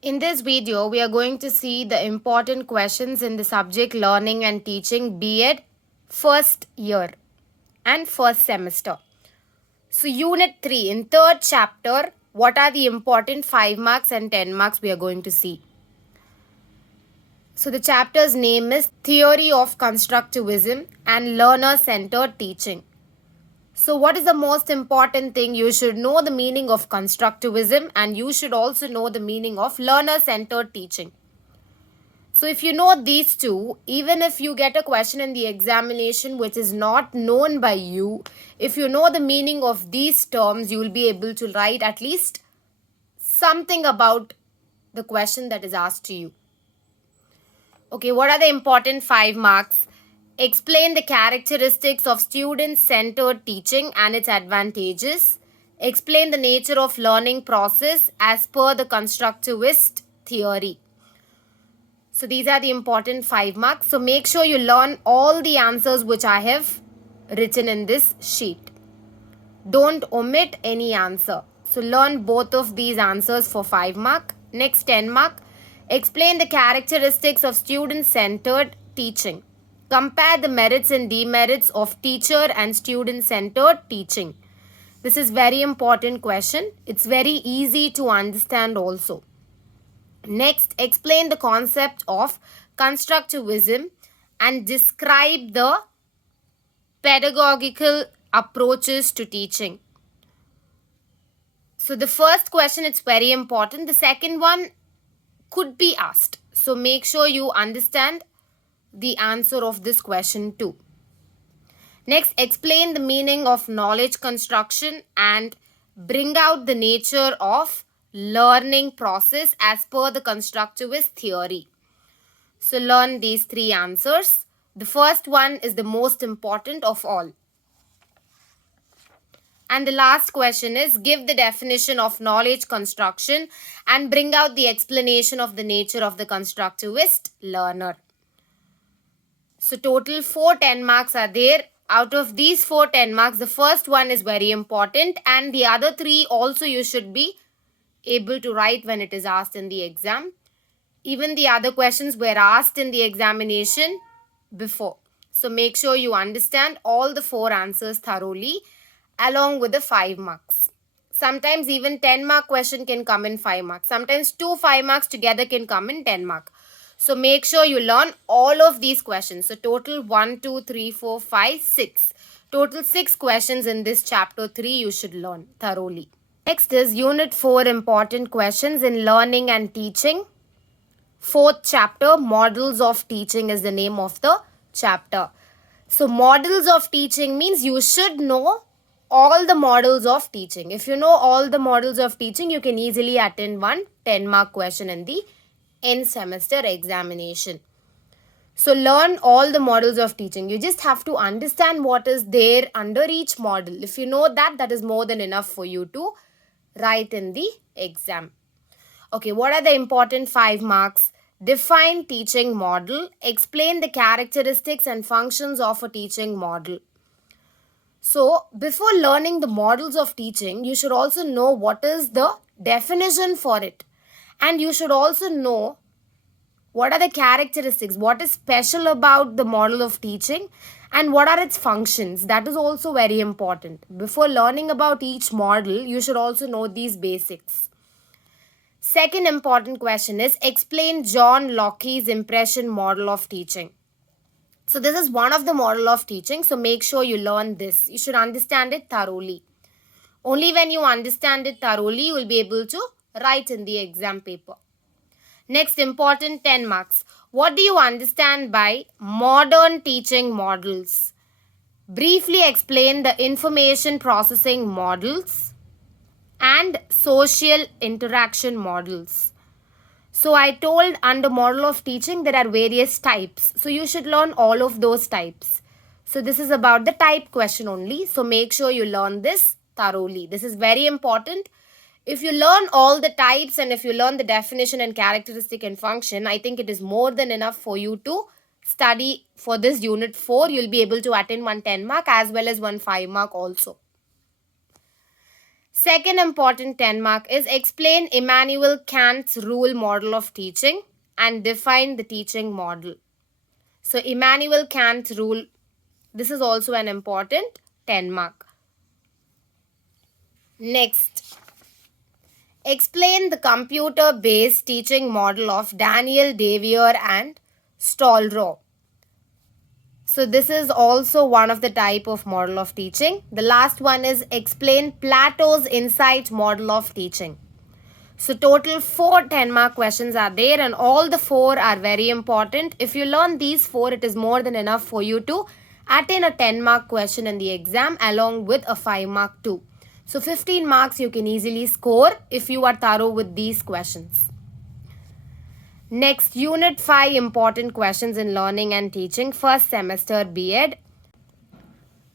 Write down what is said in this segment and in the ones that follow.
In this video, we are going to see the important questions in the subject Learning and Teaching B.Ed first year and first semester. So, Unit 3 in third chapter, what are the important 5 marks and 10 marks we are going to see. So, the chapter's name is Theory of Constructivism and Learner-Centered Teaching. So, what is the most important thing? You should know the meaning of constructivism and you should also know the meaning of learner-centered teaching. So, if you know these two, even if you get a question in the examination which is not known by you, if you know the meaning of these terms, you will be able to write at least something about the question that is asked to you. Okay, what are the important 5 marks? Explain the characteristics of student-centered teaching and its advantages. Explain the nature of learning process as per the constructivist theory. So these are the important 5 marks. So make sure you learn all the answers which I have written in this sheet. Don't omit any answer. So learn both of these answers for 5 mark. Next 10 mark. Explain the characteristics of student-centered teaching. Compare the merits and demerits of teacher and student-centered teaching. This is very important question. It's very easy to understand also. Next, explain the concept of constructivism and describe the pedagogical approaches to teaching. So the first question, it's very important. The second one could be asked. So make sure you understand the answer of this question too. Next, explain the meaning of knowledge construction and bring out the nature of learning process as per the constructivist theory. So learn these three answers. The first one is the most important of all. And the last question is give the definition of knowledge construction and bring out the explanation of the nature of the constructivist learner. So total 4 10 marks are there. Out of these 4 10 marks, the first one is very important and the other 3 also you should be able to write when it is asked in the exam. Even the other questions were asked in the examination before. So make sure you understand all the 4 answers thoroughly along with the 5 marks. Sometimes even 10 mark question can come in 5 marks. Sometimes 2 5 marks together can come in 10 mark. So make sure you learn all of these questions. So total 1, 2, 3, 4, 5, 6. Total 6 questions in this chapter 3 you should learn thoroughly. Next is Unit 4 important questions in learning and teaching. Fourth chapter, Models of Teaching is the name of the chapter. So models of teaching means you should know all the models of teaching. If you know all the models of teaching, you can easily attend one 10 mark question in the end semester examination. So learn all the models of teaching. You just have to understand what is there under each model. If you know that, that is more than enough for you to write in the exam. Okay, what are the important 5 marks? Define teaching model. Explain the characteristics and functions of a teaching model. So, before learning the models of teaching, you should also know what is the definition for it. And you should also know what are the characteristics, what is special about the model of teaching and what are its functions. That is also very important. Before learning about each model, you should also know these basics. Second important question is explain John Locke's impression model of teaching. So this is one of the model of teaching. So make sure you learn this. You should understand it thoroughly. Only when you understand it thoroughly, you will be able to write in the exam paper. Next, important 10 marks. What do you understand by modern teaching models? Briefly explain the information processing models and social interaction models. So I told under model of teaching there are various types. So you should learn all of those types. So this is about the type question only. So make sure you learn this thoroughly. This is very important. If you learn all the types and if you learn the definition and characteristic and function, I think it is more than enough for you to study for this unit 4. You'll be able to attend one 10 mark as well as one 5 mark also. Second important 10 mark is explain Immanuel Kant's rule model of teaching and define the teaching model. So Immanuel Kant's rule, this is also an important 10 mark. Next, explain the computer-based teaching model of Daniel Davier and Stolrow. So this is also one of the type of model of teaching. The last one is explain Plato's insight model of teaching. So total 4 10 mark questions are there and all the 4 are very important. If you learn these 4, it is more than enough for you to attain a 10 mark question in the exam along with a 5 mark too. So 15 marks you can easily score if you are thorough with these questions. Next, Unit 5 important questions in learning and teaching, first semester B.Ed.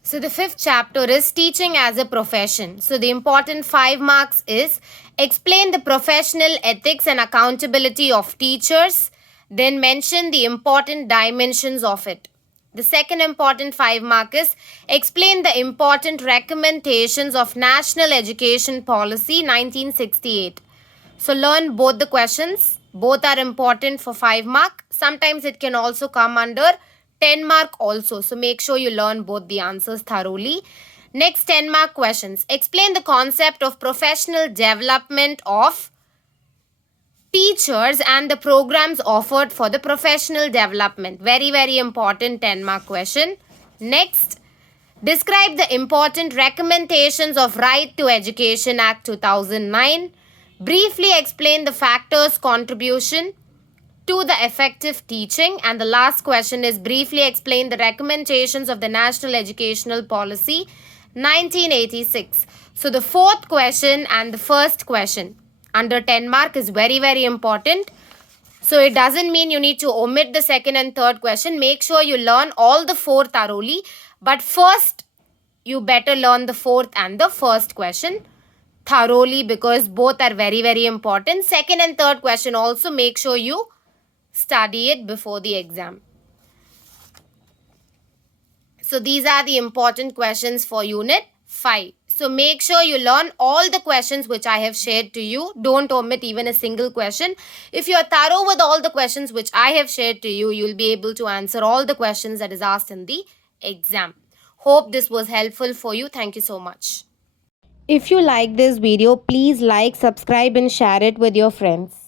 So the 5th chapter is teaching as a profession. So the important 5 marks is explain the professional ethics and accountability of teachers, then mention the important dimensions of it. The second important 5 mark is explain the important recommendations of National Education Policy 1968. So learn both the questions. Both are important for 5 mark. Sometimes it can also come under 10 mark also. So make sure you learn both the answers thoroughly. Next 10 mark questions. Explain the concept of professional development of teachers and the programs offered for the professional development. Very, very important 10 mark question. Next, describe the important recommendations of Right to Education Act 2009. Briefly explain the factors contribution to the effective teaching. And the last question is briefly explain the recommendations of the National Educational Policy 1986. So the fourth question and the first question under 10 mark is very, very important. So it doesn't mean you need to omit the second and third question. Make sure you learn all the 4 thoroughly. But first, you better learn the fourth and the first question thoroughly because both are very, very important. Second and third question also make sure you study it before the exam. So these are the important questions for Unit 5. So make sure you learn all the questions which I have shared to you. Don't omit even a single question. If you are thorough with all the questions which I have shared to you, you will be able to answer all the questions that is asked in the exam. Hope this was helpful for you. Thank you so much. If you like this video, please like, subscribe and share it with your friends.